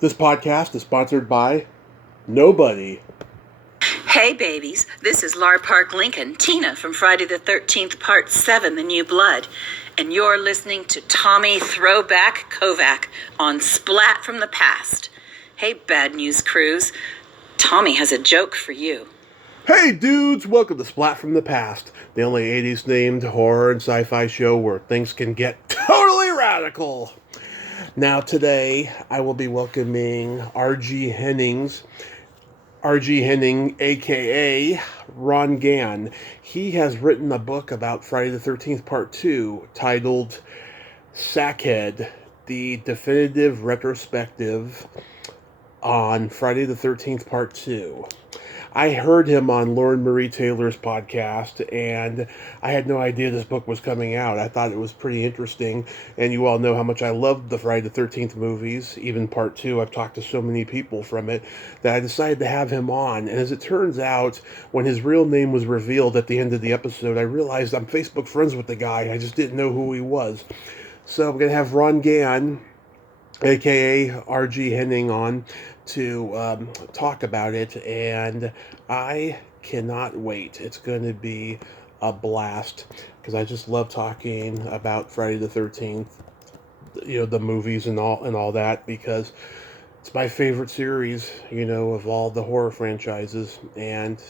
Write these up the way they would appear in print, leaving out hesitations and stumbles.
This podcast is sponsored by nobody. Hey babies, this is Lar Park Lincoln, Tina from Friday the 13th, Part 7, The New Blood. And you're listening to Tommy Throwback Kovac on Splat from the Past. Hey Bad News Crews, Tommy has a joke for you. Hey dudes, welcome to Splat from the Past, the only 80s themed horror and sci-fi show where things can get totally radical. Now today, I will be welcoming R.G. Henning, aka Ron Gann. He has written a book about Friday the 13th Part 2 titled Sackhead, the Definitive Retrospective on Friday the 13th Part 2. I heard him on Lauren Marie Taylor's podcast, and I had no idea this book was coming out. I thought it was pretty interesting, and you all know how much I loved the Friday the 13th movies, even Part 2. I've talked to so many people from it that I decided to have him on, and as it turns out, when his real name was revealed at the end of the episode, I realized I'm Facebook friends with the guy. I just didn't know who he was. So I'm going to have Ron Gann, aka R.G. Henning, on to talk about it, and I cannot wait. It's going to be a blast because I just love talking about Friday the 13th, the movies and all that, because it's my favorite series, of all the horror franchises, and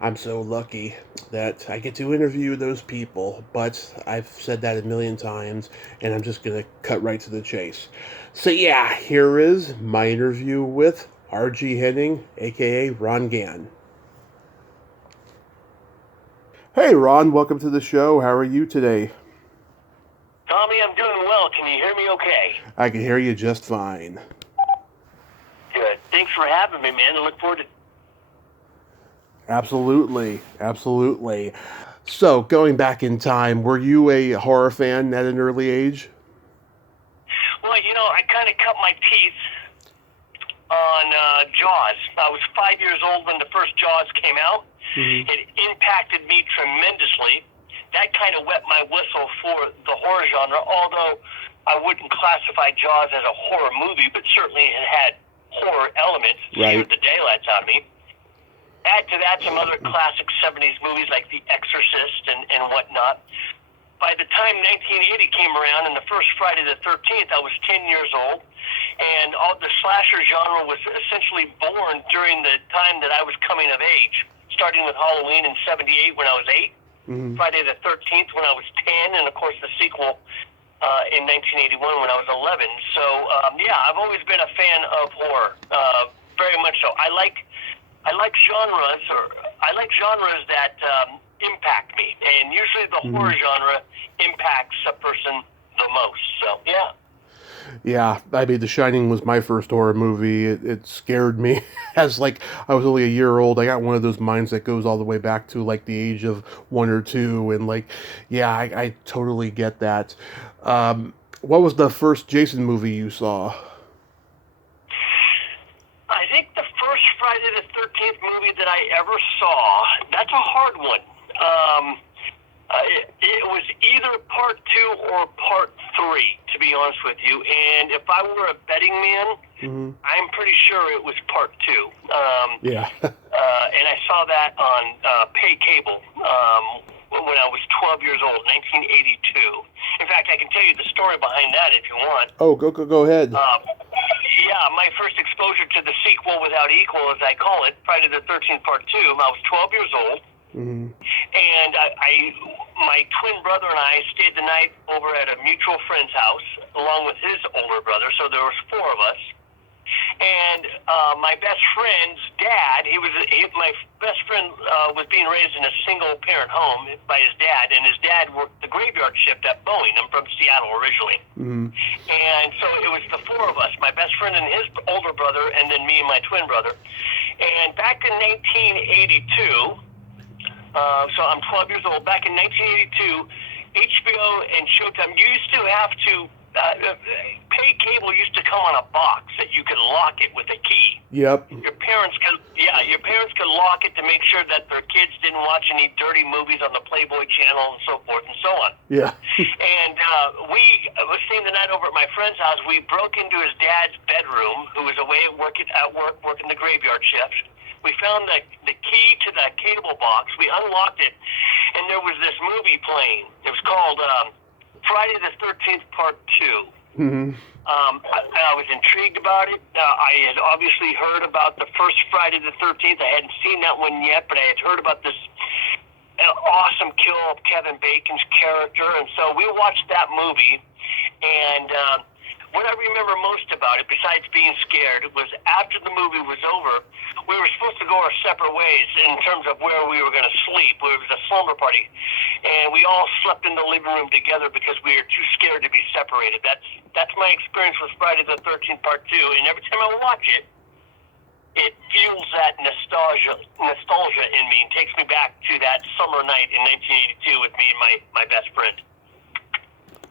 I'm so lucky that I get to interview those people, but I've said that a million times, and I'm just going to cut right to the chase. So yeah, here is my interview with R.G. Henning, aka Ron Gann. Hey Ron, welcome to the show. How are you today? Tommy, I'm doing well. Can you hear me okay? I can hear you just fine. Good. Thanks for having me, man. I look forward to... Absolutely. So, going back in time, were you a horror fan at an early age? Well, I kind of cut my teeth on Jaws. I was 5 years old when the first Jaws came out. Mm-hmm. It impacted me tremendously. That kind of wet my whistle for the horror genre, although I wouldn't classify Jaws as a horror movie, but certainly it had horror elements. It scared the daylights out of me. Add to that some other classic 70s movies like The Exorcist and whatnot. By the time 1980 came around and the first Friday the 13th, I was 10 years old, and all the slasher genre was essentially born during the time that I was coming of age, starting with Halloween in 78 when I was 8, mm-hmm. Friday the 13th when I was 10, and of course the sequel in 1981 when I was 11. So, I've always been a fan of horror, very much so. I like genres that impact me, and usually the mm-hmm. horror genre impacts a person the most. So yeah, I mean, The Shining was my first horror movie. It scared me as I was only a year old. I got one of those minds that goes all the way back to the age of 1 or 2, and I totally get that. What was the first Jason movie you saw? I think the first Friday the 13th movie that I ever saw, that's a hard one. It was either part 2 or part 3, to be honest with you. And if I were a betting man, mm-hmm. I'm pretty sure it was part 2. And I saw that on pay cable when I was 12 years old, 1982. In fact, I can tell you the story behind that if you want. Oh, go ahead. My first exposure to the sequel without equal, as I call it, Friday the 13th Part 2, I was 12 years old. Mm-hmm. And my twin brother and I stayed the night over at a mutual friend's house, along with his older brother, so there was 4 of us. And my best friend's dad, my best friend was being raised in a single-parent home by his dad, and his dad worked the graveyard shift at Boeing. I'm from Seattle originally. Mm-hmm. And so it was the 4 of us, my best friend and his older brother, and then me and my twin brother. And back in 1982, so I'm 12 years old, back in 1982, HBO and Showtime, you used to have to pay cable used to come on a box that you could lock it with a key. Yep. Your your parents could lock it to make sure that their kids didn't watch any dirty movies on the Playboy channel and so forth and so on. Yeah. And we was staying the night over at my friend's house. We broke into his dad's bedroom, who was away at work working the graveyard shift. We found the key to the cable box. We unlocked it, and there was this movie playing. It was called Friday the 13th Part 2. Mm-hmm. I was intrigued about it. I had obviously heard about the first Friday the 13th. I hadn't seen that one yet, but I had heard about this awesome kill of Kevin Bacon's character, and so we watched that movie. And what I remember most about it, besides being scared, was after the movie was over, we were supposed to go our separate ways in terms of where we were going to sleep. It was a slumber party, and we all slept in the living room together because we were too scared to be separated. That's my experience with Friday the 13th Part 2, and every time I watch it, it fuels that nostalgia in me and takes me back to that summer night in 1982 with me and my best friend.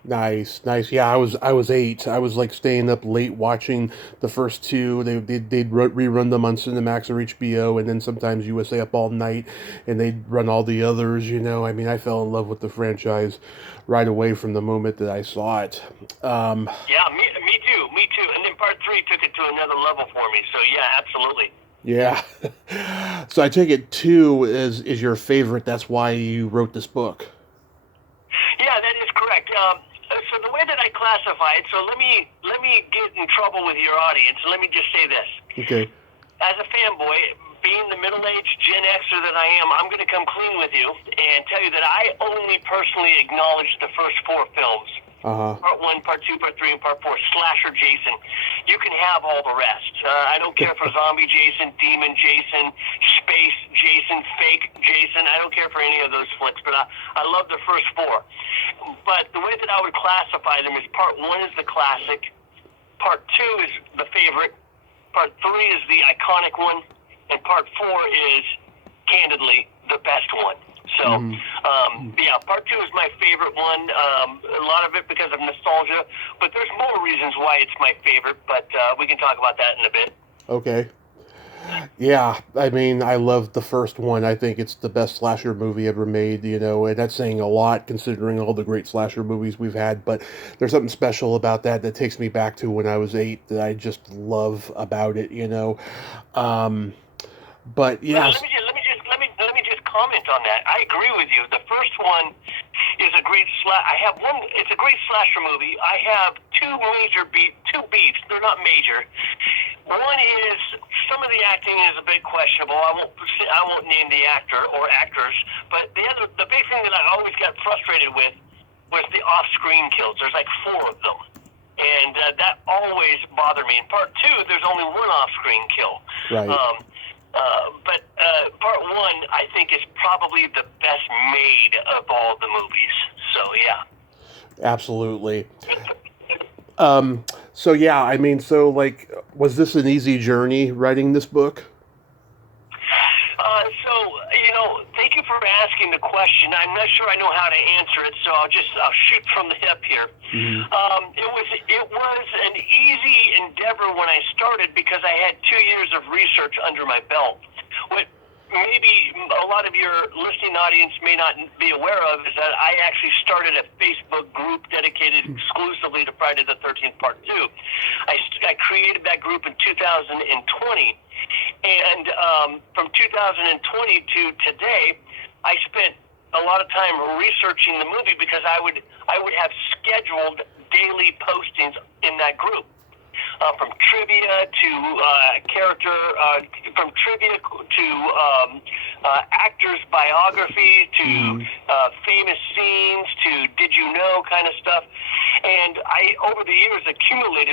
Nice. Yeah, I was 8. I was like staying up late watching the first two. They'd rerun them on Cinemax or HBO, and then sometimes USA Up All Night, and they'd run all the others. I mean, I fell in love with the franchise right away from the moment that I saw it. Yeah, me too. And then Part 3 took it to another level for me. So yeah, absolutely. Yeah. So I take it 2 is your favorite. That's why you wrote this book. Yeah, that is correct. So the way that I classify it, so let me get in trouble with your audience. Let me just say this. Okay. As a fanboy, being the middle-aged Gen Xer that I am, I'm going to come clean with you and tell you that I only personally acknowledge the first 4 films. Uh-huh. Part 1, Part 2, Part 3, and Part 4. Slasher Jason. You can have all the rest. I don't care for Zombie Jason, Demon Jason, Space Jason, Fake Jason. I don't care for any of those flicks, but I love the first 4. But the way that I would classify them is Part 1 is the classic, Part 2 is the favorite, Part 3 is the iconic one, and Part 4 is, candidly, the best one. So, yeah, Part 2 is my favorite one. A lot of it because of nostalgia, but there's more reasons why it's my favorite, but we can talk about that in a bit. Okay. Yeah, I mean, I love the first one. I think it's the best slasher movie ever made, and that's saying a lot considering all the great slasher movies we've had, but there's something special about that takes me back to when I was 8 that I just love about it, But yeah. Let me just comment on that. I agree with you. The first one is a great it's a great slasher movie. I have two beefs. They're not major. One is some of the acting is a bit questionable. I won't name the actor or actors, but the big thing that I always got frustrated with was the off-screen kills. There's like 4 of them, and that always bothered me. In Part 2, there's only one off-screen kill. Right. But Part 1, I think, is probably the best made of all the movies. So yeah. Absolutely. So yeah, I mean, was this an easy journey writing this book? Thank you for asking the question. I'm not sure I know how to answer it, so I'll shoot from the hip here. Mm-hmm. It was an easy endeavor when I started because I had 2 years of research under my belt. What maybe a lot of your listening audience may not be aware of is that I actually started a Facebook group dedicated exclusively to Friday the 13th Part 2. I created that group in 2020, and from 2020 to today, I spent a lot of time researching the movie because I would have scheduled daily postings in that group. From trivia to character, from trivia to actors' biographies to famous scenes to did you know kind of stuff. And over the years,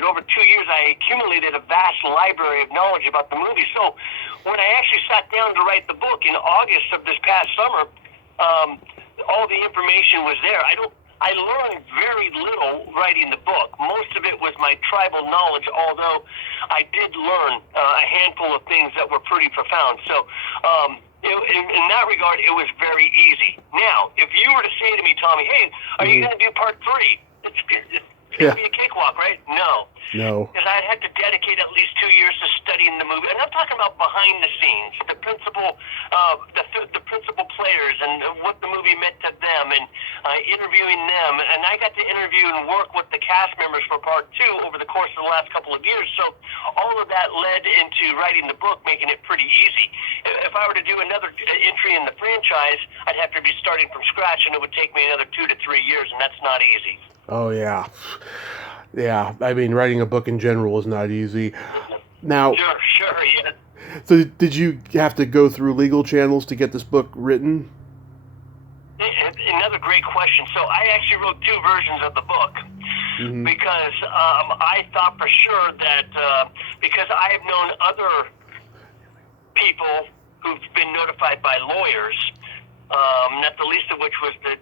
over 2 years, I accumulated a vast library of knowledge about the movie. So when I actually sat down to write the book in August of this past summer, all the information was there. I learned very little writing the book. Most of it was my tribal knowledge, although I did learn a handful of things that were pretty profound. So in that regard, it was very easy. Now, if you were to say to me, Tommy, hey, are you going to do Part 3? It's going to be a cakewalk, right? No. No. Because I had to dedicate at least 2 years to studying the movie, and I'm talking about behind the scenes, the principal players, and what the movie meant to them, and interviewing them. And I got to interview and work with the cast members for part 2 over the course of the last couple of years. So all of that led into writing the book, making it pretty easy. If I were to do another entry in the franchise, I'd have to be starting from scratch, and it would take me another 2 to 3 years, and that's not easy. Oh, yeah. Yeah, I mean, writing a book in general is not easy. Now, Sure, yeah. So did you have to go through legal channels to get this book written? Another great question. So I actually wrote 2 versions of the book because I thought for sure that because I have known other people who've been notified by lawyers, not the least of which was the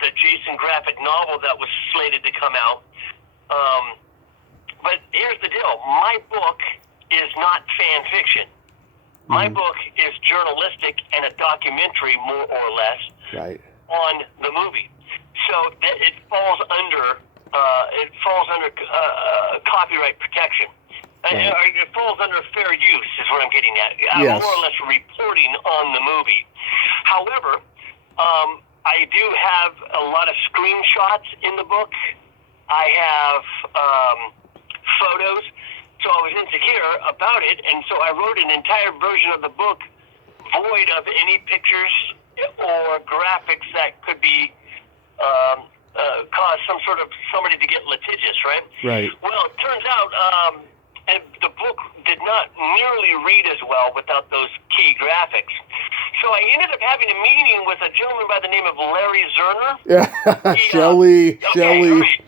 Jason graphic novel that was slated to come out. But here's the deal. My book is not fan fiction. My book is journalistic and a documentary, more or less, on the movie. So that it falls under copyright protection. It falls under fair use is what I'm getting at. Yes. More or less reporting on the movie. However, I do have a lot of screenshots in the book. I have photos. So I was insecure about it, and so I wrote an entire version of the book void of any pictures or graphics that could be cause somebody to get litigious, right? Right. Well, it turns out and the book did not nearly read as well without those key graphics. So I ended up having a meeting with a gentleman by the name of Larry Zerner. Yeah, Shelley. Right.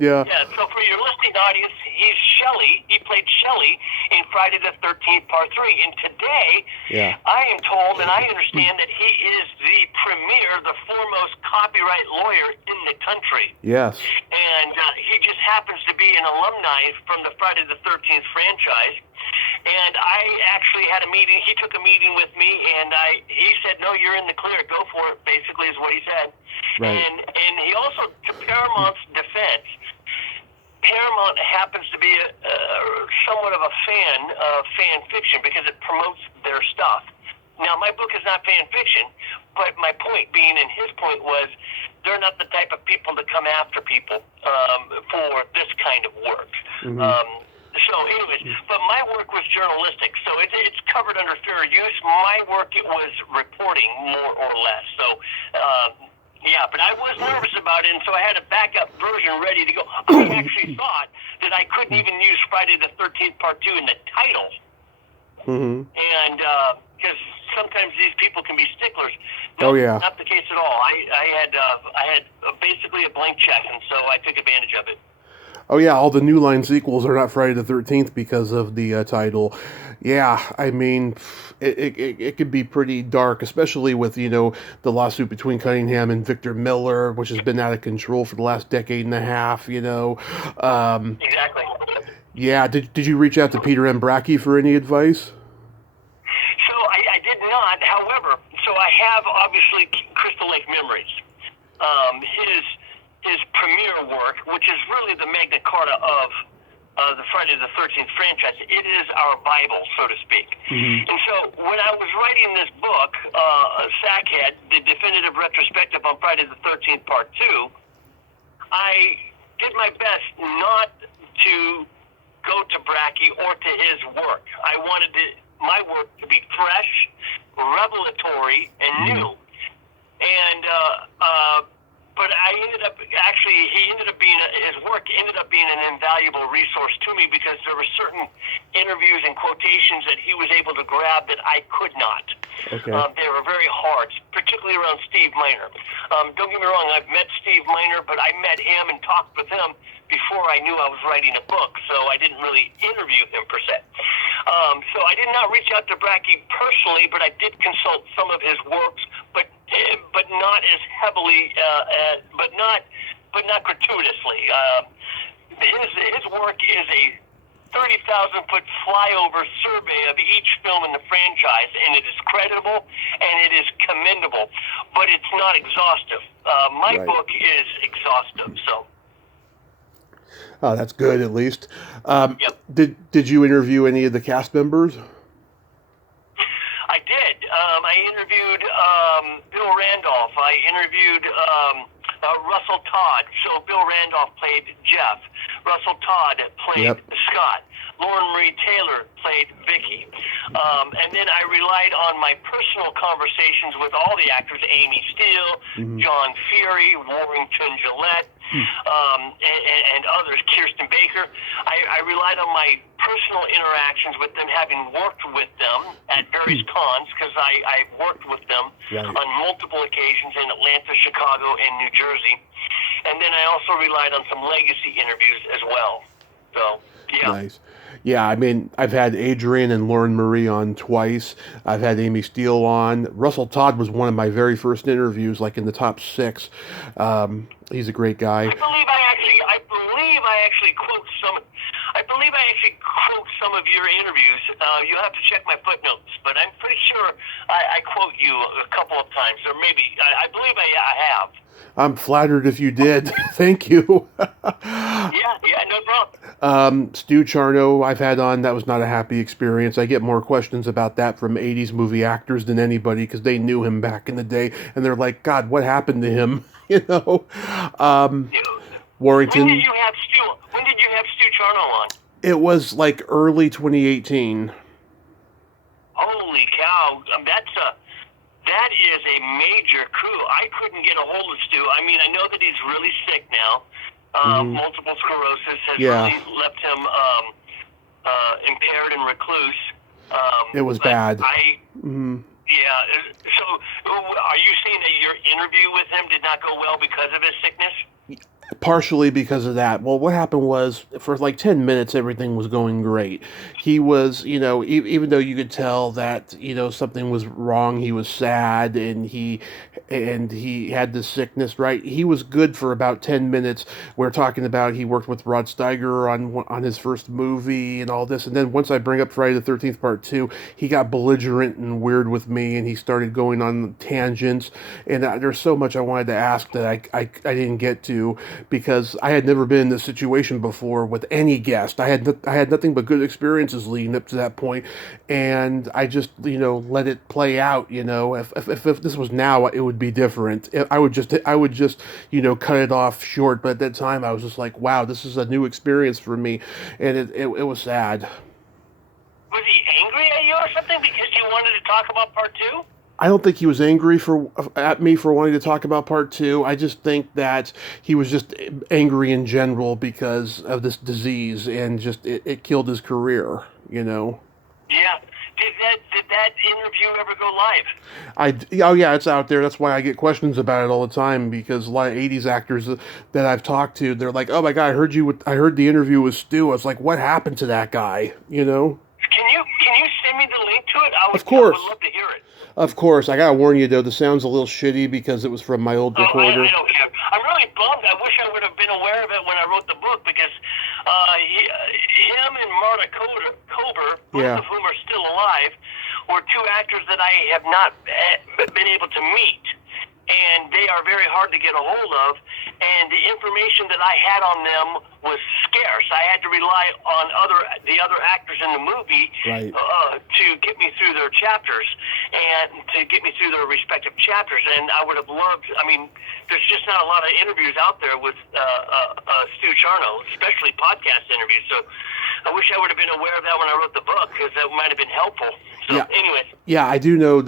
Yeah. So for your listening audience, he's Shelley. He played Shelley in Friday the 13th Part 3. And today, I am told and I understand that he is the premier, the foremost copyright lawyer in the country. Yes. And he just happens to be an alumni from the Friday the 13th franchise. And I actually had a meeting. He took a meeting with me, and he said, "No, you're in the clear. Go for it." Basically, is what he said. Right. And he also, to Paramount's defense, Paramount happens to be somewhat of a fan of fan fiction because it promotes their stuff. Now, my book is not fan fiction, but my point being, and his point was, they're not the type of people that come after people for this kind of work. So anyways, but my work was journalistic, so it's covered under fair use. My work, it was reporting, more or less. So, but I was nervous about it, and so I had a backup version ready to go. I actually thought that I couldn't even use Friday the 13th Part 2 in the title. And because sometimes these people can be sticklers. No, not the case at all. I had basically a blank check, and so I took advantage of it. Oh yeah, all the New Line sequels are not Friday the 13th because of the title. Yeah, I mean, it could be pretty dark, especially with, the lawsuit between Cunningham and Victor Miller, which has been out of control for the last decade and a half, Exactly. Yeah, did you reach out to Peter M. Bracke for any advice? So I did not, however, so I have, obviously, Crystal Lake Memories. His premiere work, which is really the Magna Carta of the Friday the 13th franchise. It is our Bible, so to speak. And so when I was writing this book, Sackhead, the Definitive Retrospective on Friday the 13th Part 2, I did my best not to go to Bracke or to his work. I wanted my work to be fresh, revelatory, and new. And but his work ended up being an invaluable resource to me because there were certain interviews and quotations that he was able to grab that I could not. Okay. They were very hard, particularly around Steve Miner. Don't get me wrong, I've met Steve Miner, but I met him and talked with him before I knew I was writing a book, so I didn't really interview him per se. So I did not reach out to Bracke personally, but I did consult some of his works, but not as heavily, but not gratuitously. His work is a 30,000-foot flyover survey of each film in the franchise, and it is credible and it is commendable, but it's not exhaustive. My book is exhaustive, so. Oh, that's good at least. Yep. Did you interview any of the cast members? I did. I interviewed Bill Randolph. I interviewed Russell Todd. So Bill Randolph played Jeff. Russell Todd played Yep. Scott. Lauren Marie Taylor played Vicky. And then I relied on my personal conversations with all the actors, Amy Steele, John Fury, Warrington Gillette, and others, Kirsten Baker. I relied on my personal interactions with them, having worked with them at various cons, because I worked with them on multiple occasions in Atlanta, Chicago, and New Jersey. And then I also relied on some legacy interviews as well. So, yeah. Nice. Yeah, I mean, I've had Adrian and Lauren Marie on twice. I've had Amy Steele on. Russell Todd was one of my very first interviews, like in the top 6. He's a great guy. I believe I actually quote some. I believe I actually quote some of your interviews. You'll have to check my footnotes, but I'm pretty sure I quote you a couple of times, or maybe I believe I have. I'm flattered if you did. Thank you. Yeah, no problem. Stu Charno I've had on. That was not a happy experience. I get more questions about that from 80s movie actors than anybody, because they knew him back in the day, and they're like, God, what happened to him? You know? Warrington. When did you have Stu Charno on? It was like early 2018. Holy cow! That is a major coup. I couldn't get a hold of Stu. I mean, I know that he's really sick now. Multiple sclerosis has really left him impaired and recluse. It was bad. Yeah. So, are you saying that your interview with him did not go well because of his sickness? Partially because of that. Well, what happened was, for like 10 minutes, everything was going great. He was, even though you could tell that, something was wrong, he was sad, and he had this sickness, right? He was good for about 10 minutes. We're talking about he worked with Rod Steiger on his first movie and all this. And then once I bring up Friday the 13th Part 2, he got belligerent and weird with me, and he started going on tangents. And there's so much I wanted to ask that I didn't get to, because I had never been in this situation before with any guest. I had nothing but good experiences leading up to that point, and I just let it play out. If this was now, it would be different. I would just cut it off short. But at that time, I was just like, wow, this is a new experience for me, and it was sad. Was he angry at you or something because you wanted to talk about Part 2? I don't think he was angry at me for wanting to talk about Part 2. I just think that he was just angry in general because of this disease, and just it killed his career, Yeah. Did that interview ever go live? Oh yeah, it's out there. That's why I get questions about it all the time, because a lot of 80s actors that I've talked to, they're like, "Oh my God, I heard the interview with Stu." I was like, "What happened to that guy?" Can you send me the link to it? Of course. I would love to hear it. Of course. I gotta warn you though, the sound's a little shitty because it was from my old recorder. I don't care. I'm really bummed. I wish I would have been aware of it when I wrote the book, because him and Marta Kober, both of whom are still alive, were two actors that I have not been able to meet. And they are very hard to get a hold of, and the information that I had on them was scarce. I had to rely on the other actors in the movie to get me through their chapters and to get me through their respective chapters. And I would have loved. I mean, there's just not a lot of interviews out there with Stu Charno, especially podcast interviews. So I wish I would have been aware of that when I wrote the book, because that might have been helpful. So, anyway. Yeah, I do know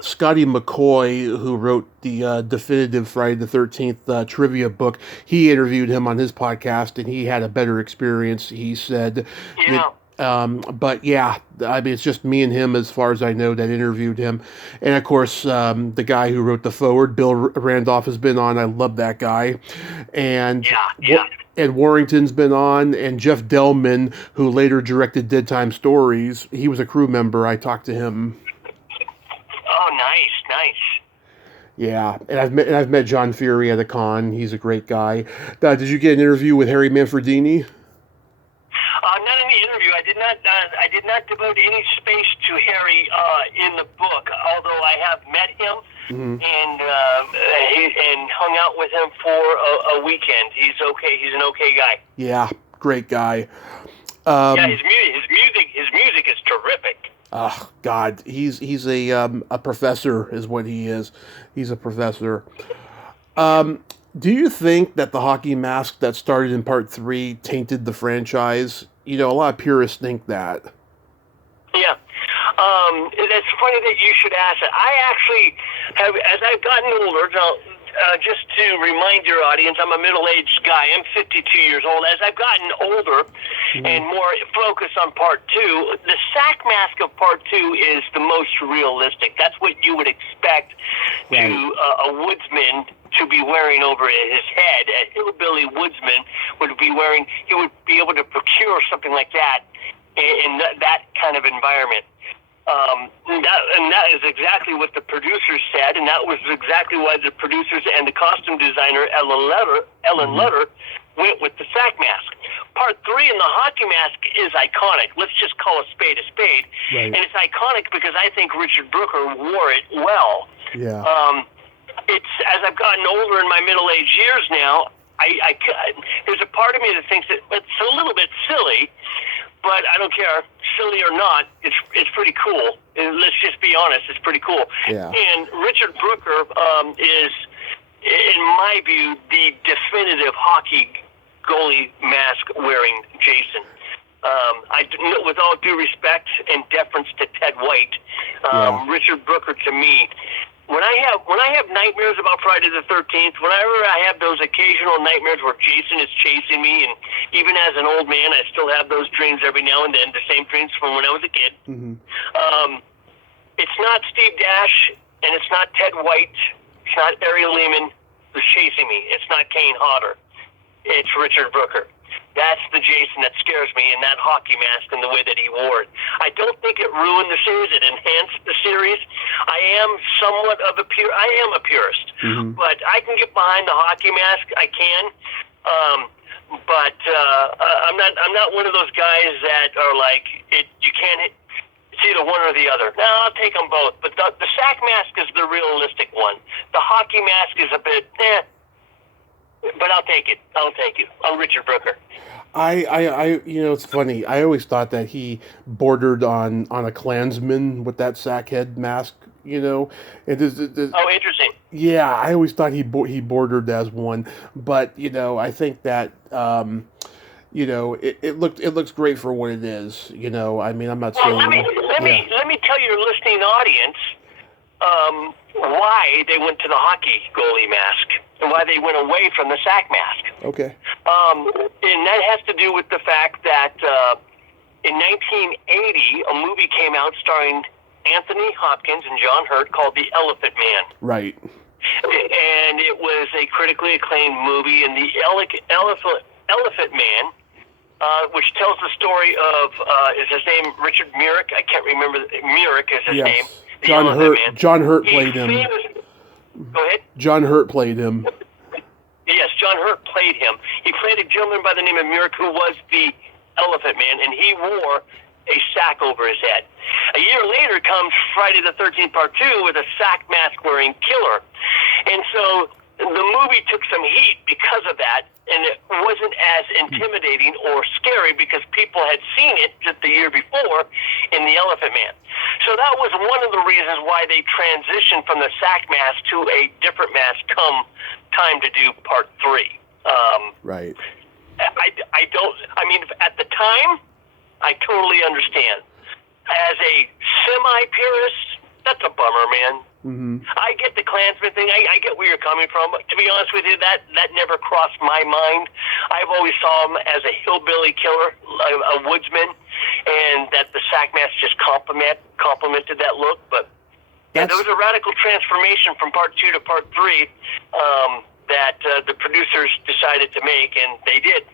Scotty McCoy, who wrote the Definitive Friday the 13th trivia book. He interviewed him on his podcast, and he had a better experience, he said. Yeah. But yeah, I mean, it's just me and him, as far as I know, that interviewed him. And of course, the guy who wrote the foreword, Bill Randolph, has been on. I love that guy. And and Warrington's been on, and Jeff Delman, who later directed Dead Time Stories, he was a crew member. I talked to him. Oh, nice. Yeah, and I've met John Fury at a con. He's a great guy. Did you get an interview with Harry Manfredini? Not in the interview. I did not devote any space to Harry in the book. Although I have met him and hung out with him for a weekend. He's okay. He's an okay guy. Yeah, great guy. Yeah, his music is terrific. Oh God, he's a professor, is what he is. He's a professor. Do you think that the hockey mask that started in part 3 tainted the franchise? A lot of purists think that. Yeah. It's funny that you should ask that. I actually have, as I've gotten older, just to remind your audience, I'm a middle-aged guy. I'm 52 years old. As I've gotten older and more focused on part 2, the sack mask of part 2 is the most realistic. That's what you would expect to a woodsman to be wearing over his head. A hillbilly woodsman would be wearing, he would be able to procure something like that in that kind of environment. And that is exactly what the producers said, and that was exactly why the producers and the costume designer, Ellen Lutter, went with the sack mask. Part 3 in the hockey mask is iconic. Let's just call a spade a spade. Right. And it's iconic because I think Richard Brooker wore it well. Yeah. It's, as I've gotten older in my middle-aged years now, there's a part of me that thinks that it's a little bit silly, but I don't care, silly or not, it's pretty cool. And let's just be honest, it's pretty cool. Yeah. And Richard Brooker is, in my view, the definitive hockey goalie mask wearing Jason. With all due respect and deference to Ted White, Richard Brooker to me. When I have nightmares about Friday the 13th, whenever I have those occasional nightmares where Jason is chasing me, and even as an old man, I still have those dreams every now and then, the same dreams from when I was a kid. It's not Steve Dash, and it's not Ted White, it's not Ariel Lehman who's chasing me. It's not Kane Hodder. It's Richard Brooker. That's the Jason that scares me in that hockey mask and the way that he wore it. I don't think it ruined the series. It enhanced the series. I am somewhat of a purist, but I can get behind the hockey mask. I can, but I'm not one of those guys that are like it. You can't. It's either one or the other. No, I'll take them both. But the sack mask is the realistic one. The hockey mask is a bit, but I'll take it. I'll take it. I'm Richard Brooker. It's funny. I always thought that he bordered on a Klansman with that Sackhead mask. Oh, interesting. Yeah, I always thought he bordered as one, but I think that it looks great for what it is. I mean, I'm not saying. Let me tell your listening audience why they went to the hockey goalie mask and why they went away from the sack mask. Okay. And that has to do with the fact that in 1980, a movie came out starring Anthony Hopkins and John Hurt called The Elephant Man. Right. And it was a critically acclaimed movie, and the Elephant Man, which tells the story of, is his name Richard Myrick? I can't remember. Myrick is his name. John Hurt played him. Go ahead. John Hurt played him. Yes, John Hurt played him. He played a gentleman by the name of Myrick who was the Elephant Man, and he wore a sack over his head. A year later comes Friday the 13th Part 2 with a sack mask wearing killer. And so the movie took some heat because of that, and it wasn't as intimidating or scary because people had seen it just the year before in The Elephant Man. So that was one of the reasons why they transitioned from the sack mask to a different mask come time to do Part 3. Right. I mean, at the time, I totally understand. As a semi-purist, that's a bummer, man. I get the Klansman thing. I get where you're coming from. To be honest with you, that never crossed my mind. I've always saw him as a hillbilly killer, a woodsman, and that the sack mask just complemented that look. But yeah, there was a radical transformation from Part 2 to Part 3 that the producers decided to make, and they did.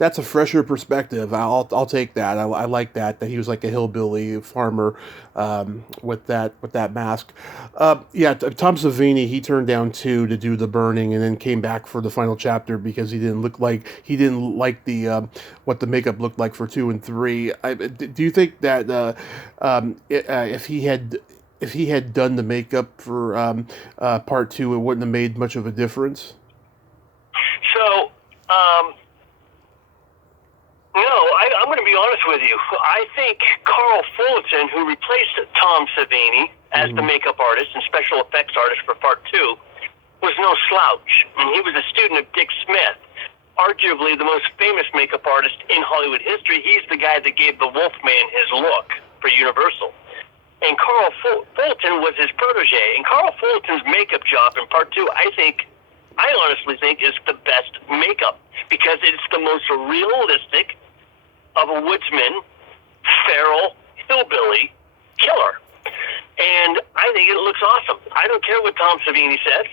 That's a fresher perspective. I'll take that. I like that he was like a hillbilly farmer with that mask. Tom Savini, he turned down 2 to do The Burning, and then came back for the final chapter because he didn't like the what the makeup looked like for 2 and 3. Do you think that if he had done the makeup for part 2, it wouldn't have made much of a difference? So, no, I'm going to be honest with you. I think Carl Fullerton, who replaced Tom Savini as the makeup artist and special effects artist for part 2, was no slouch. And he was a student of Dick Smith, arguably the most famous makeup artist in Hollywood history. He's the guy that gave the Wolfman his look for Universal. And Carl Fullerton was his protege. And Carl Fullerton's makeup job in part 2, I honestly think, is the best makeup because it's the most realistic of a woodsman, feral, hillbilly killer. And I think it looks awesome. I don't care what Tom Savini says.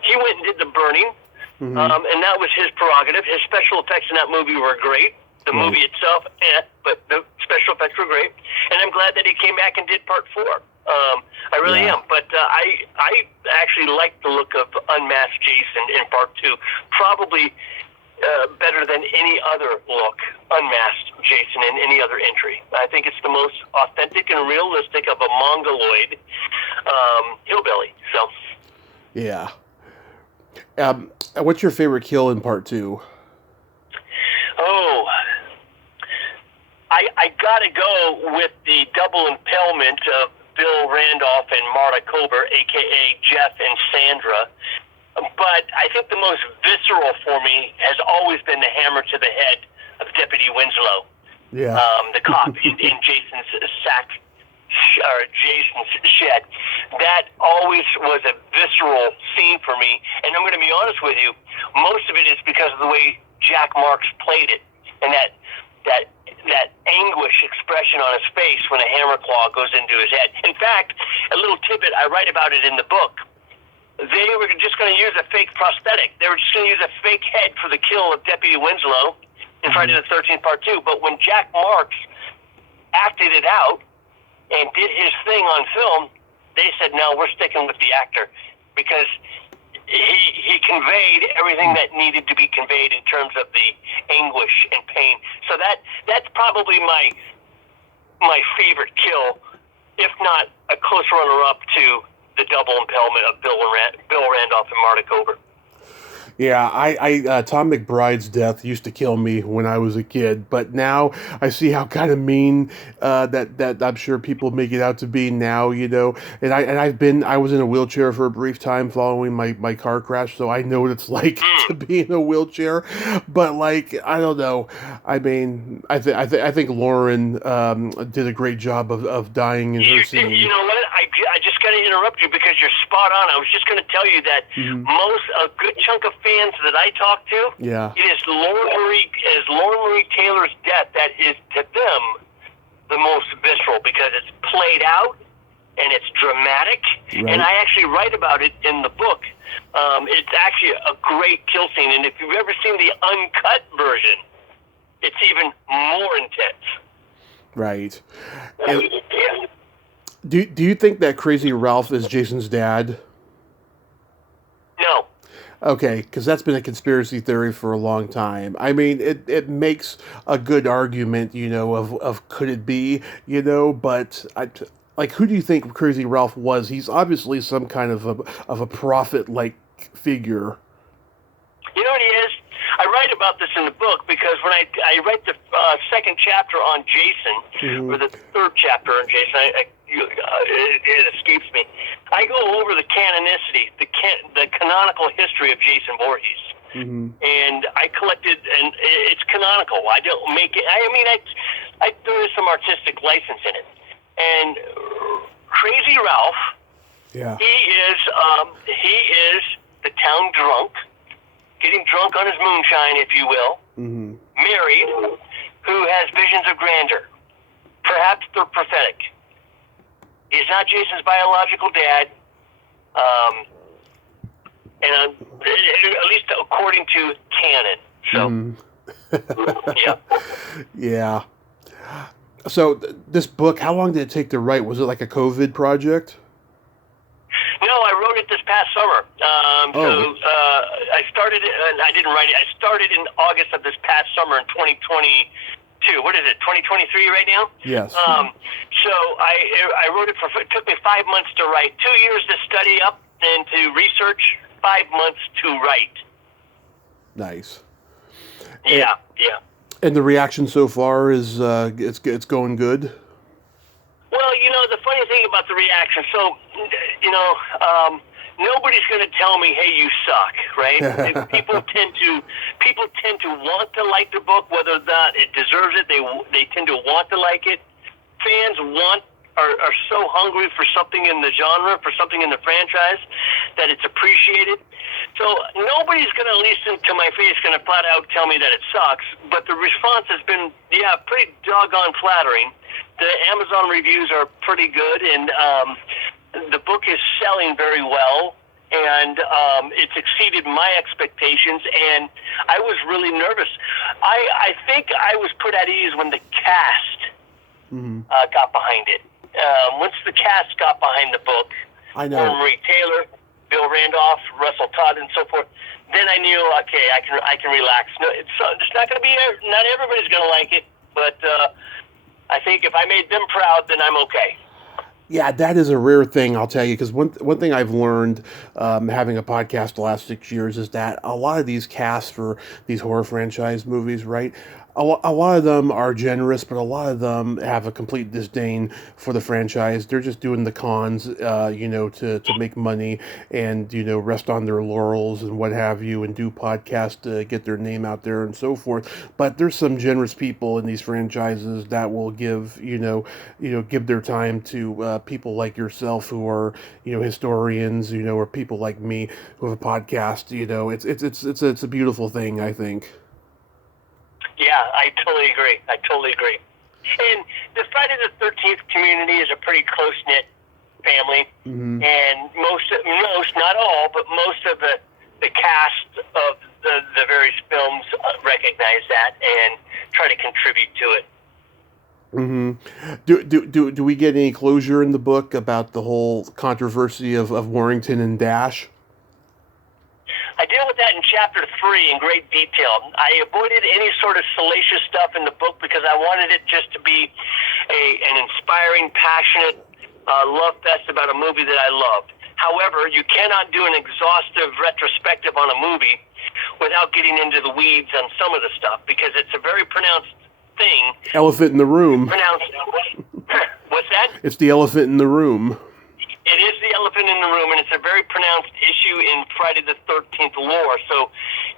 He went and did The Burning, and that was his prerogative. His special effects in that movie were great. The movie itself, but the special effects were great. And I'm glad that he came back and did part 4. I really am. But I actually like the look of Unmasked Jason in part 2. Probably better than any other look, Unmasked Jason, in any other entry. I think it's the most authentic and realistic of a mongoloid hillbilly. So. Yeah. What's your favorite kill in part 2? Oh, I gotta go with the double impalement of Bill Randolph and Marta Kober, a.k.a. Jeff and Sandra. But I think the most visceral for me has always been the hammer to the head of Deputy Winslow. Yeah. The cop in Jason's Jason's shed. That always was a visceral scene for me. And I'm going to be honest with you, most of it is because of the way Jack Marks played it. And that anguish expression on his face when a hammer claw goes into his head. In fact, a little tidbit, I write about it in the book. They were just going to use a fake prosthetic. They were just going to use a fake head for the kill of Deputy Winslow in Friday the 13th Part 2. But when Jack Marks acted it out and did his thing on film, they said, no, we're sticking with the actor because he conveyed everything that needed to be conveyed in terms of the anguish and pain. So that's probably my favorite kill, if not a close runner-up to the double impalement of Bill Randolph and Marta Kober. Yeah, Tom McBride's death used to kill me when I was a kid, but now I see how kind of mean that I'm sure people make it out to be now, you know. And I was in a wheelchair for a brief time following my car crash, so I know what it's like to be in a wheelchair. But like, I don't know. I mean, I think Lauren did a great job of dying in her scene. You know what? I just got to interrupt you because you're spot on. I was just going to tell you that a good chunk of fans that I talk to, it is Lauren Marie Taylor's death that is to them the most visceral because it's played out and it's dramatic. Right. And I actually write about it in the book. It's actually a great kill scene, and if you've ever seen the uncut version, it's even more intense. Right. And do you think that Crazy Ralph is Jason's dad? No. Okay, because that's been a conspiracy theory for a long time. I mean, it makes a good argument, you know, of could it be, you know, but who do you think Crazy Ralph was? He's obviously some kind of a prophet-like figure. You know what he is? I write about this in the book because when I write the second chapter on Jason, or the third chapter on Jason, it escapes me. I go over the canonicity, the canonical history of Jason Voorhees, and I collected, and it's canonical. I don't make it. I mean, there is some artistic license in it. And Crazy Ralph, he is the town drunk, getting drunk on his moonshine, if you will, married, who has visions of grandeur. Perhaps they're prophetic. He's not Jason's biological dad, and at least according to canon. So, Yeah. Yeah. So this book, how long did it take to write? Was it like a COVID project? No, I wrote it this past summer. Oh. I started it, and I didn't write it. I started in August of this past summer in 2022. What is it, 2023 right now? Yes. So I wrote it it took me 5 months to write, 2 years to study up and to research, 5 months to write. Nice. Yeah. And the reaction so far is it's going good. Well, the funny thing about the reaction, so, nobody's going to tell me, hey, you suck, right? People tend to want to like the book, whether or not it deserves it. They tend to want to like it. Fans are so hungry for something in the genre, for something in the franchise, that it's appreciated. So nobody's going to, at least to my face, going to flat out tell me that it sucks. But the response has been, pretty doggone flattering. The Amazon reviews are pretty good, and the book is selling very well, and it's exceeded my expectations, and I was really nervous. I think I was put at ease when the cast got behind it. Once the cast got behind the book, I know. Marie Taylor, Bill Randolph, Russell Todd, and so forth, then I knew, okay, I can relax. No, it's not going to be, not everybody's going to like it, but I think if I made them proud, then I'm okay. Yeah, that is a rare thing, I'll tell you, because one thing I've learned having a podcast the last 6 years is that a lot of these casts for these horror franchise movies, right? A lot of them are generous, but a lot of them have a complete disdain for the franchise. They're just doing the cons, to make money and, rest on their laurels and what have you, and do podcasts to get their name out there and so forth. But there's some generous people in these franchises that will give their time to people like yourself who are, historians, or people like me who have a podcast. It's a beautiful thing, I think. Yeah, I totally agree. And the Friday the 13th community is a pretty close-knit family, and most, not all, but most of the cast of the various films recognize that and try to contribute to it. Do we get any closure in the book about the whole controversy of Warrington and Dash? I deal with that in chapter 3 in great detail. I avoided any sort of salacious stuff in the book because I wanted it just to be an inspiring, passionate love fest about a movie that I loved. However, you cannot do an exhaustive retrospective on a movie without getting into the weeds on some of the stuff, because it's a very pronounced thing. Elephant in the room. What's that? It's the elephant in the room. It is the elephant in the room, and it's a very pronounced issue in Friday the 13th lore. So,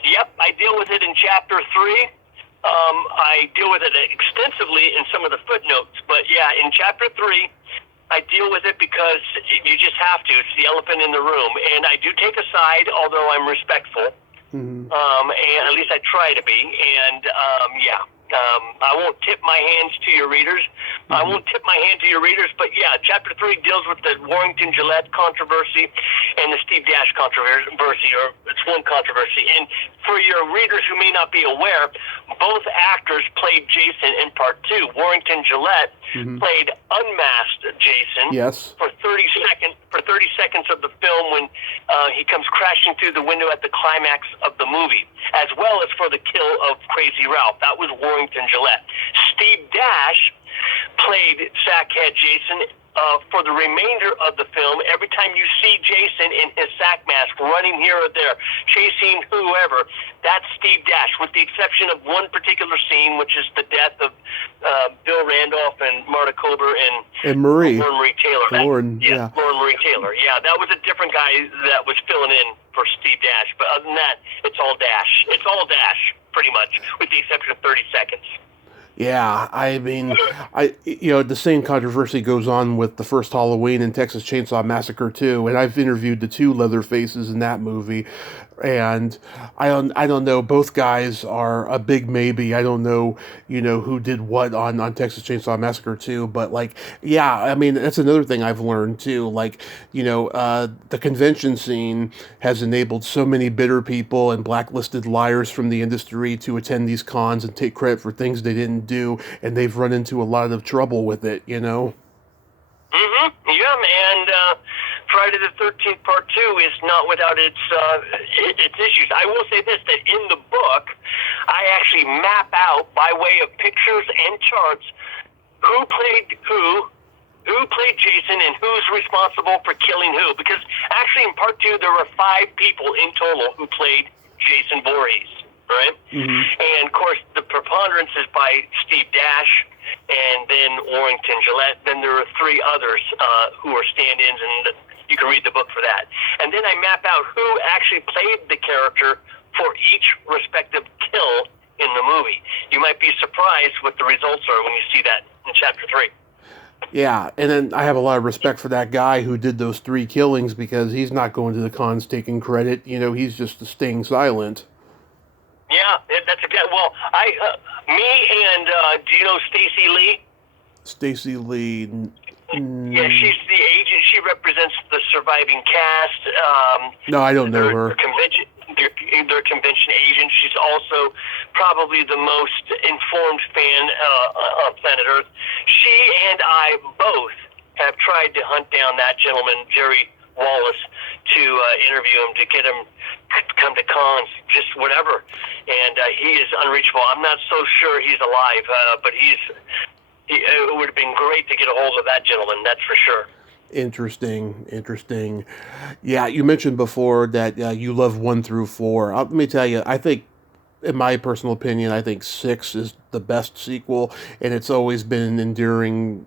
yep, I deal with it in chapter 3. I deal with it extensively in some of the footnotes. But, yeah, in chapter 3, I deal with it because you just have to. It's the elephant in the room. And I do take a side, although I'm respectful. And at least I try to be. And, I won't tip my hands to your readers. I won't tip my hand to your readers, but yeah, chapter 3 deals with the Warrington Gillette controversy and the Steve Dash controversy, or it's one controversy. And for your readers who may not be aware, both actors played Jason in part 2. Warrington Gillette played unmasked Jason for 30 seconds of the film when he comes crashing through the window at the climax of the movie, as well as for the kill of Crazy Ralph. That was Warrington Gillette. Steve Dash played Sackhead Jason for the remainder of the film. Every time you see Jason in his sack mask running here or there, chasing whoever, that's Steve Dash, with the exception of one particular scene, which is the death of Bill Randolph and Marta Kober and Marie. Lauren Marie Taylor. Lauren Marie Taylor. Yeah, that was a different guy that was filling in for Steve Dash. But other than that, it's all Dash. It's all Dash, pretty much, with the exception of 30 seconds. Yeah, I mean, the same controversy goes on with the first Halloween and Texas Chainsaw Massacre 2, and I've interviewed the two Leatherfaces in that movie. and I don't know. Both guys are a big maybe. I don't know, who did what on Texas Chainsaw Massacre 2, but like, yeah, I mean, that's another thing I've learned too. Like, the convention scene has enabled so many bitter people and blacklisted liars from the industry to attend these cons and take credit for things they didn't do, and they've run into a lot of trouble with it. Yeah, and Friday the 13th Part 2 is not without its issues. I will say this, that in the book, I actually map out, by way of pictures and charts, who played Jason and who's responsible for killing who. Because actually in Part 2, there were 5 people in total who played Jason Voorhees, right? Mm-hmm. And of course, the preponderance is by Steve Dash and then Warrington Gillette. Then there are 3 others who are stand-ins, and you can read the book for that. And then I map out who actually played the character for each respective kill in the movie. You might be surprised what the results are when you see that in Chapter 3. Yeah, and then I have a lot of respect for that guy who did those 3 killings, because he's not going to the cons taking credit. He's just staying silent. Yeah, that's exactly. Well, me and do you know Stacey Lee? Stacey Lee. Yeah, she's the agent. She represents the surviving cast. No, I don't know her. Their convention agent. She's also probably the most informed fan on planet Earth. She and I both have tried to hunt down that gentleman, Jerry Wallace, to interview him, to get him to come to cons, just whatever. And he is unreachable. I'm not so sure he's alive, but it would have been great to get a hold of that gentleman, that's for sure. Interesting. Yeah, you mentioned before that you love 1 through 4. Let me tell you, I think, in my personal opinion, I think 6 is the best sequel, and it's always been an enduring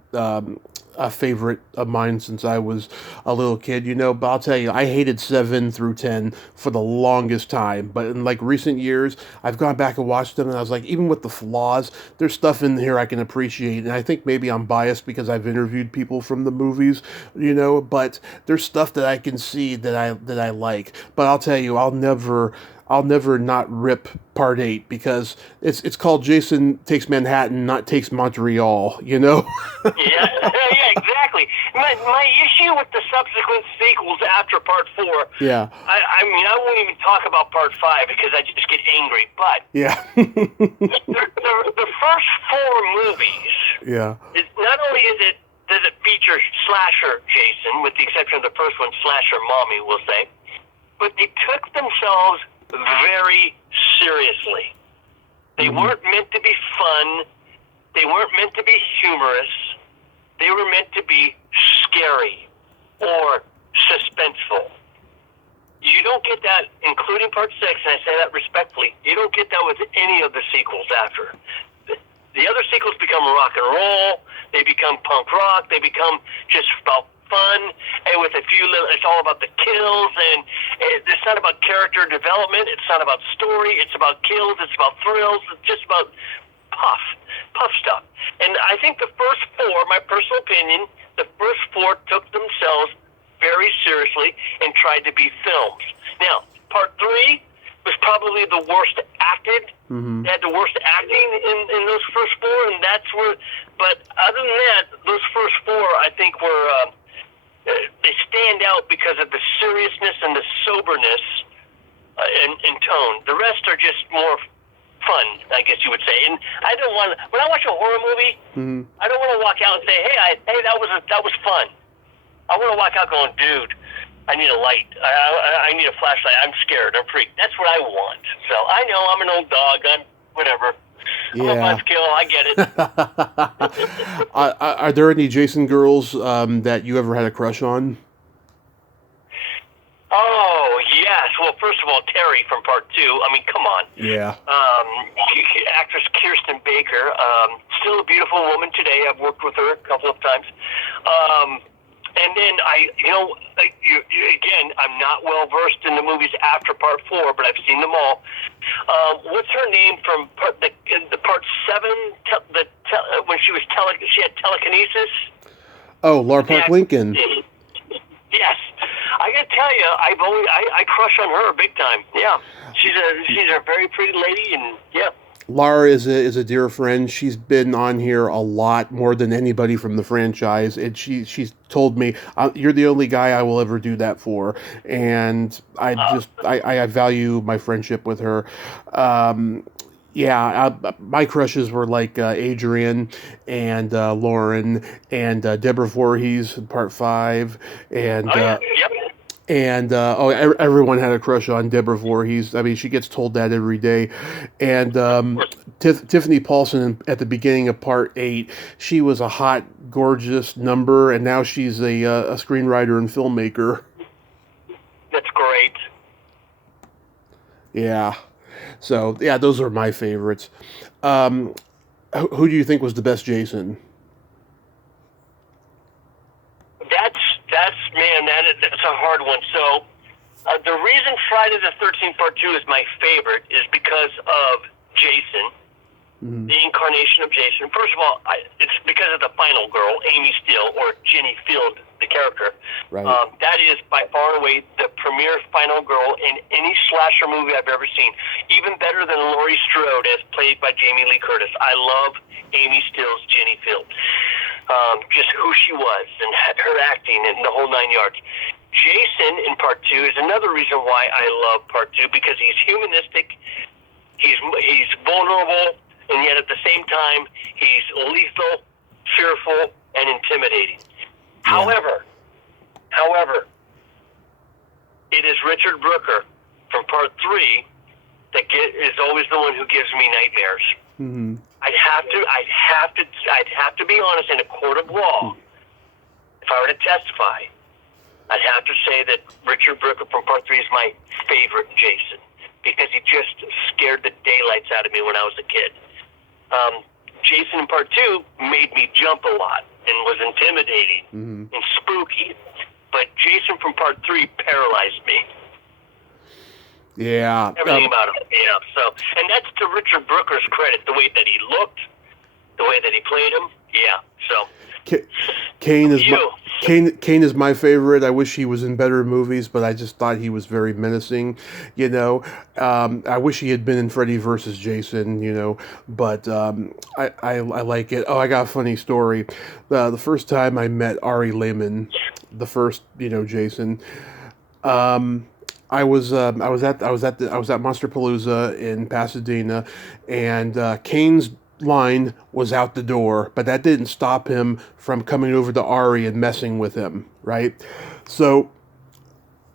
a favorite of mine since I was a little kid, but I'll tell you, I hated 7 through 10 for the longest time, but in like recent years, I've gone back and watched them, and I was like, even with the flaws, there's stuff in here I can appreciate, and I think maybe I'm biased because I've interviewed people from the movies, but there's stuff that I can see that I like, but I'll tell you, I'll never not rip Part 8, because it's called Jason Takes Manhattan, not Takes Montreal, Yeah, exactly. My issue with the subsequent sequels after Part 4, yeah. I mean, I won't even talk about Part 5 because I just get angry, but yeah. the first 4 movies, yeah. Not only does it feature slasher Jason, with the exception of the first one, slasher mommy, we'll say, but they took themselves very seriously. They weren't meant to be fun. They weren't meant to be humorous. They were meant to be scary or suspenseful. You don't get that, including Part 6, and I say that respectfully, you don't get that with any of the sequels after. The other sequels become rock and roll, they become punk rock, they become just about fun, and with a few little, it's all about the kills, and it's not about character development, it's not about story, it's about kills, it's about thrills, it's just about puff stuff. And I think the first 4, my personal opinion, the first 4 took themselves very seriously and tried to be films. Now, Part 3 was probably the worst acted. They had the worst acting in those first 4, and that's where, but other than that, those first 4, I think, were, they stand out because of the seriousness and the soberness in tone. The rest are just more fun, I guess you would say. And I don't want, when I watch a horror movie, I don't want to walk out and say, hey, that was fun. I want to walk out going, dude, I need a light. I need a flashlight. I'm scared. I'm freaked. That's what I want. So I know I'm an old dog. I'm whatever. Yeah. I'm a buzzkill. I get it. Are there any Jason girls that you ever had a crush on? Oh, yes. Well, first of all, Terry from Part 2. I mean, come on. Yeah. Actress Kirsten Baker. Still a beautiful woman today. I've worked with her a couple of times. And then again, I'm not well versed in the movies after Part 4, but I've seen them all. What's her name from the Part 7? When she had telekinesis. Oh, Laura Park Lincoln. Yes, I gotta gotta tell you, I crush on her big time. Yeah, she's a very pretty lady, and yeah. Laura is a dear friend. She's been on here a lot more than anybody from the franchise, and she's told me, "You're the only guy I will ever do that for," and I value my friendship with her. Yeah, my crushes were like Adrian and Lauren and Deborah Voorhees in Part 5, and Yep. and everyone had a crush on Deborah Voorhees. I mean, she gets told that every day. And Tiffany Paulson at the beginning of Part 8, she was a hot, gorgeous number, and now she's a screenwriter and filmmaker. That's great. Yeah. So, yeah, those are my favorites. Who do you think was the best Jason? That's a hard one. So, the reason Friday the 13th Part 2 is my favorite is because of Jason, the incarnation of Jason. First of all, it's because of the final girl, Amy Steele, or Jenny Field, the character. Right. That is by far and away the premier final girl in any slasher movie I've ever seen. Even better than Laurie Strode, as played by Jamie Lee Curtis. I love Amy Steele's Jenny Field. Just who she was and her acting and the whole 9 yards. Jason in Part 2 is another reason why I love Part 2, because he's humanistic, he's vulnerable, and yet at the same time he's lethal, fearful, and intimidating. Yeah. However, it is Richard Brooker from Part 3 that is always the one who gives me nightmares. Mm-hmm. I'd have to be honest, in a court of law, if I were to testify, I'd have to say that Richard Brooker from Part 3 is my favorite Jason, because he just scared the daylights out of me when I was a kid. Jason in Part 2 made me jump a lot and was intimidating and spooky, but Jason from Part 3 paralyzed me. Yeah. Everything about him. Yeah. So, and that's to Richard Brooker's credit, the way that he looked, the way that he played him. Yeah. So. Kane is my favorite. I wish he was in better movies, but I just thought he was very menacing. You know, I wish he had been in Freddy versus Jason. You know, but I like it. Oh, I got a funny story. The first time I met Ari Lehman, the first Jason. I was at Monsterpalooza in Pasadena, and Kane's line was out the door, but that didn't stop him from coming over to Ari and messing with him, right? So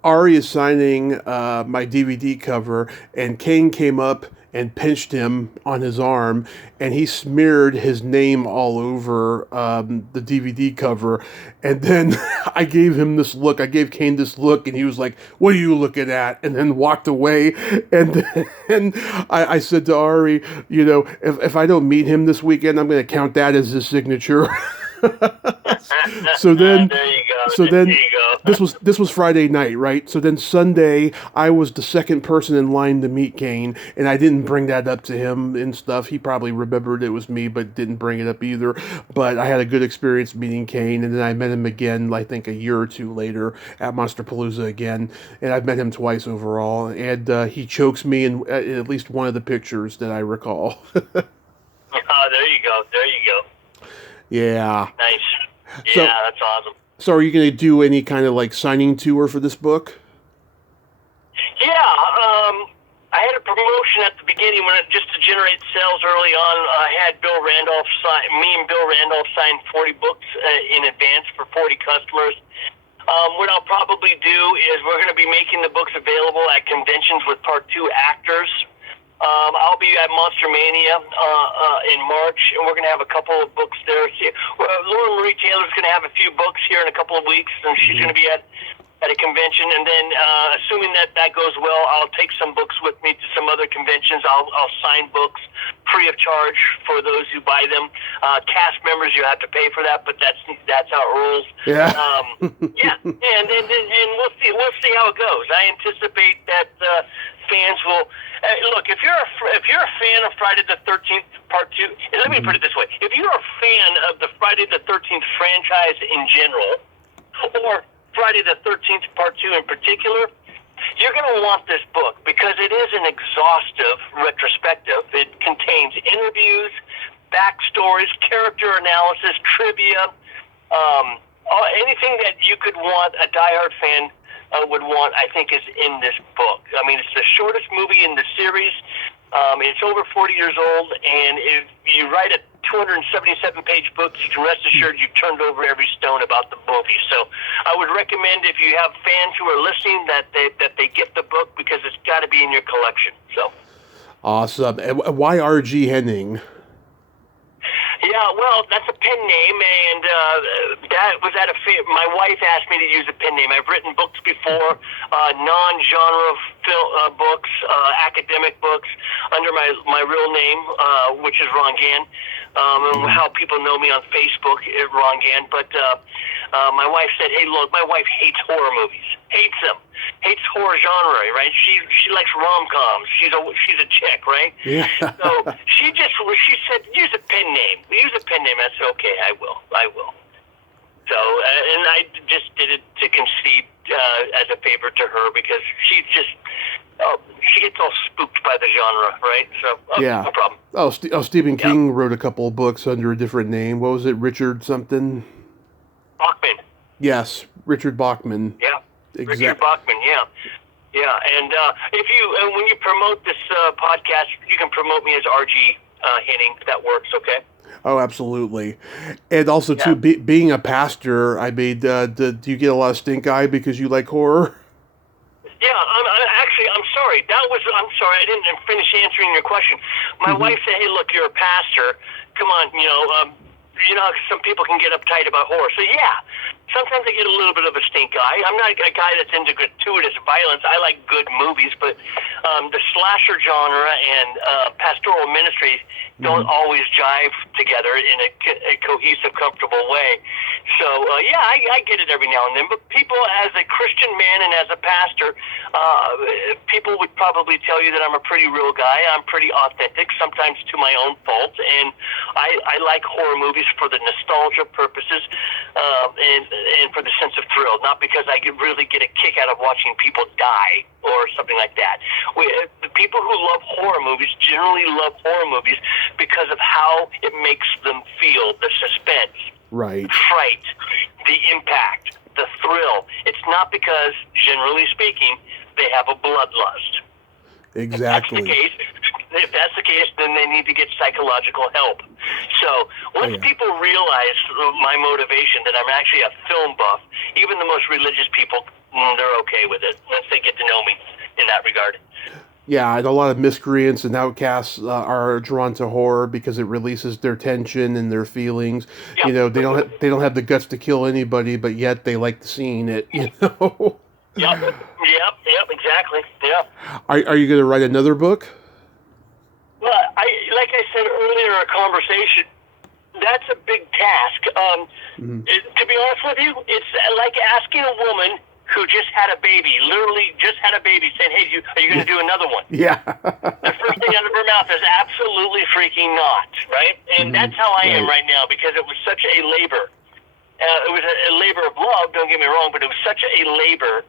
Ari is signing my DVD cover, and Kane came up and pinched him on his arm, and he smeared his name all over the DVD cover. And then I gave him this look. I gave Kane this look, and he was like, "What are you looking at?" And then walked away. And then I said to Ari, if I don't meet him this weekend, I'm going to count that as his signature. So then, this was Friday night, right? So then Sunday, I was the second person in line to meet Kane, and I didn't bring that up to him and stuff. He probably remembered it was me, but didn't bring it up either. But I had a good experience meeting Kane, and then I met him again, I think a year or two later at Monsterpalooza again, and I've met him twice overall, and he chokes me in at least one of the pictures that I recall. There you go. Yeah. Nice. Yeah, that's awesome. So are you going to do any kind of signing tour for this book? Yeah, I had a promotion at the beginning just to generate sales early on. I had me and Bill Randolph signed 40 books in advance for 40 customers. What I'll probably do is we're going to be making the books available at conventions with Part 2 actors. I'll be at Monster Mania in March, and we're going to have a couple of books there. Laura Marie Taylor's going to have a few books here in a couple of weeks, and she's going to be at a convention. And then, assuming that goes well, I'll take some books with me to some other conventions. I'll sign books free of charge for those who buy them. Cast members, you have to pay for that, but that's how it rolls. Yeah. Yeah, and we'll see how it goes. I anticipate that fans will. Look, if you're a fan of Friday the 13th Part 2, and let me put it this way: if you're a fan of the Friday the 13th franchise in general, or Friday the 13th Part 2 in particular, you're going to want this book because it is an exhaustive retrospective. It contains interviews, backstories, character analysis, trivia, anything that you could want a diehard fan would want, I think, is in this book. I mean, it's the shortest movie in the series. It's over 40 years old, and if you write a 277-page book, you can rest assured you've turned over every stone about the movie. So I would recommend, if you have fans who are listening, that they get the book because it's got to be in your collection. So awesome. And why R.G. Henning? Yeah, well, that's a pen name, and that was at my wife asked me to use a pen name. I've written books before, non-genre books, academic books, under my real name, which is Ron Gann, and how people know me on Facebook, Ron Gann. But my wife said, hey, look, my wife hates horror movies, hates them. Hates horror genre, right? She likes rom-coms. She's a chick, right? Yeah. So she said, use a pen name. Use a pen name. I said, okay, I will. So, and I just did it to concede as a favor to her because she gets all spooked by the genre, right? So, yeah. No problem. Stephen King wrote a couple of books under a different name. What was it? Richard something? Bachman. Yes, Richard Bachman. Yeah. Richard Bachman, yeah, and when you promote this podcast, you can promote me as RG Henning. That works, okay? Oh, absolutely. And also, too, being a pastor, I mean, do you get a lot of stink eye because you like horror? Yeah, I'm sorry. I'm sorry. I didn't finish answering your question. My wife said, "Hey, look, you're a pastor. Come on, some people can get uptight about horror." So yeah, sometimes I get a little bit of a stink eye. I'm not a guy that's into gratuitous violence. I like good movies, but the slasher genre and pastoral ministry don't always jive together in a cohesive, comfortable way. So I get it every now and then. But people, as a Christian man and as a pastor, people would probably tell you that I'm a pretty real guy. I'm pretty authentic, sometimes to my own fault, and I like horror movies for the nostalgia purposes and for the sense of thrill, not because I really get a kick out of watching people die or something like that. The people who love horror movies generally love horror movies because of how it makes them feel, the suspense, right, fright, the impact, the thrill. It's not because, generally speaking, they have a bloodlust. Exactly. If that's the case, then they need to get psychological help. So once people realize my motivation, that I'm actually a film buff, even the most religious people, they're okay with it once they get to know me in that regard. Yeah, and a lot of miscreants and outcasts are drawn to horror because it releases their tension and their feelings. Yep. You know, they don't have the guts to kill anybody, but yet they like seeing it. You know. Yep, exactly. Yeah. Are you going to write another book? Well, like I said earlier in our conversation, that's a big task. To be honest with you, it's like asking a woman who just had a baby, literally just had a baby, saying, "Hey, are you going to do another one?" Yeah. The first thing out of her mouth is absolutely freaking not, right? And that's how I am right now, because it was such a labor. It was a labor of love, don't get me wrong, but it was such a labor.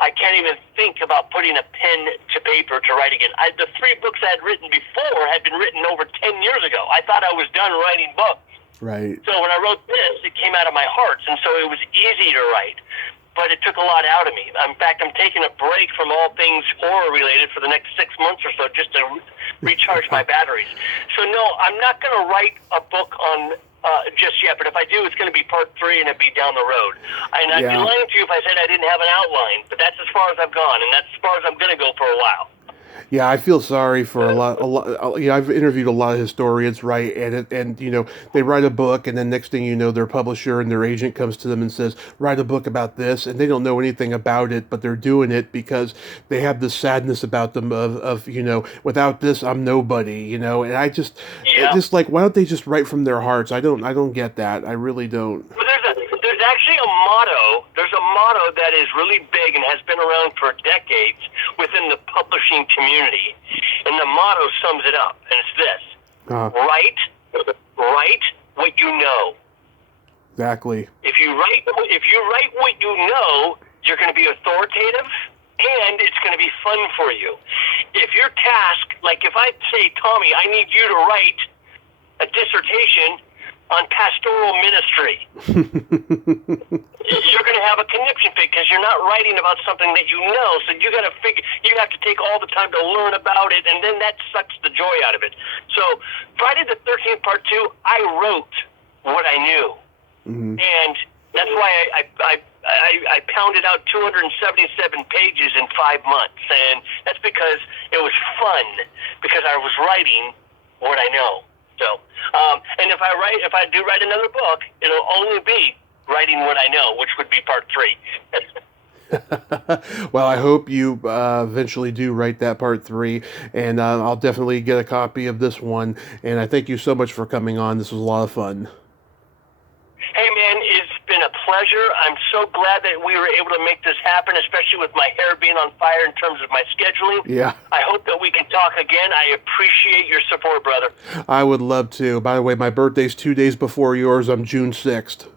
I can't even think about putting a pen to paper to write again. The 3 books I had written before had been written over 10 years ago. I thought I was done writing books. Right. So when I wrote this, it came out of my heart, and so it was easy to write. But it took a lot out of me. In fact, I'm taking a break from all things horror-related for the next 6 months or so just to recharge my batteries. So no, I'm not going to write a book on just yet, but if I do, it's going to be part 3 and it'll be down the road. And I'd be lying to you if I said I didn't have an outline, but that's as far as I've gone, and that's as far as I'm going to go for a while. Yeah, I feel sorry for a lot. You know, I've interviewed a lot of historians, right? And you know, they write a book, and then next thing you know, their publisher and their agent comes to them and says, "Write a book about this," and they don't know anything about it, but they're doing it because they have this sadness about them of you know, without this, I'm nobody, you know. And I just, just like, why don't they just write from their hearts? I don't get that. I really don't. Well, there's actually a motto. There's a motto that is really big and has been around for decades within the publishing community, and the motto sums it up, and it's this: write what you know. Exactly. If you write what you know, you're going to be authoritative, and it's going to be fun for you. If your task, like if I say, Tommy, I need you to write a dissertation on pastoral ministry, you're going to have a conniption fit because you're not writing about something that you know. So you have to take all the time to learn about it, and then that sucks the joy out of it. So Friday the 13th Part 2, I wrote what I knew, and that's why I pounded out 277 pages in 5 months, and that's because it was fun, because I was writing what I know. So, and if I do write another book, it'll only be writing what I know, which would be Part 3. Well, I hope you eventually do write that Part 3, and I'll definitely get a copy of this one. And I thank you so much for coming on. This was a lot of fun. Hey, man, it's been a pleasure. I'm so glad that we were able to make this happen, especially with my hair being on fire in terms of my scheduling. Yeah. I hope that we can talk again. I appreciate your support, brother. I would love to. By the way, my birthday's 2 days before yours. I'm June 6th.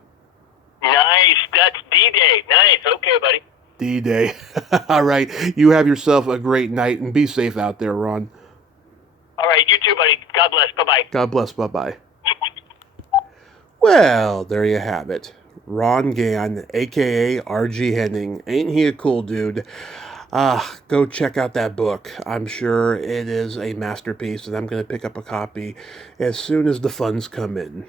Nice. That's D-Day. Nice. Okay, buddy. D-Day. All right. You have yourself a great night, and be safe out there, Ron. All right. You too, buddy. God bless. Bye-bye. God bless. Bye-bye. Well, there you have it. Ron Gann, a.k.a. R.G. Henning. Ain't he a cool dude? Go check out that book. I'm sure it is a masterpiece, and I'm going to pick up a copy as soon as the funds come in.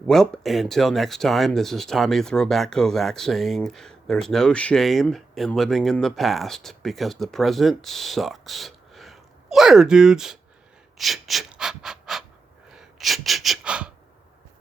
Well, until next time, this is Tommy Throwback Kovac saying, there's no shame in living in the past, because the present sucks. Later, dudes! Ch-ch-ha-ha-ha. Ch-ch-ha.